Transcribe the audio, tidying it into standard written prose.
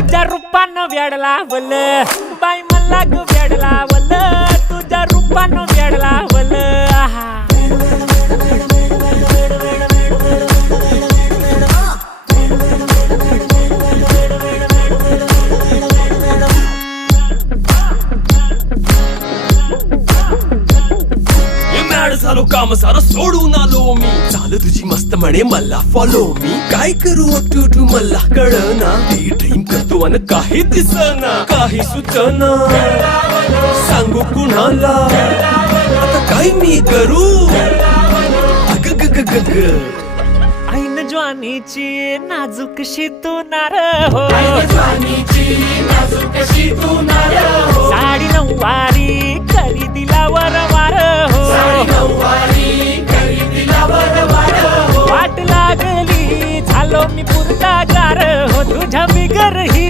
तुझ्या रूपानं वेड लावल बाई मला ग वेड लावल तुझ्या रूपानं वेड लावल आहा झालो काम सारं सोडून आलो मी चाल तुझी मस्त म्हणे मला फॉलो मी काय करू टू मला कळना ती ड्रीम करतो अन काही दिसना काही सुचना सांगू कुणाला आता काय मी करू अग ग ग ग ग ऐन ज्वानीची नाजूकशी तू नार हो साडी नऊवारी करी दिला वरवार हो वाट लागली झालो मी पुरता गार हो तुझ्या बिगर ही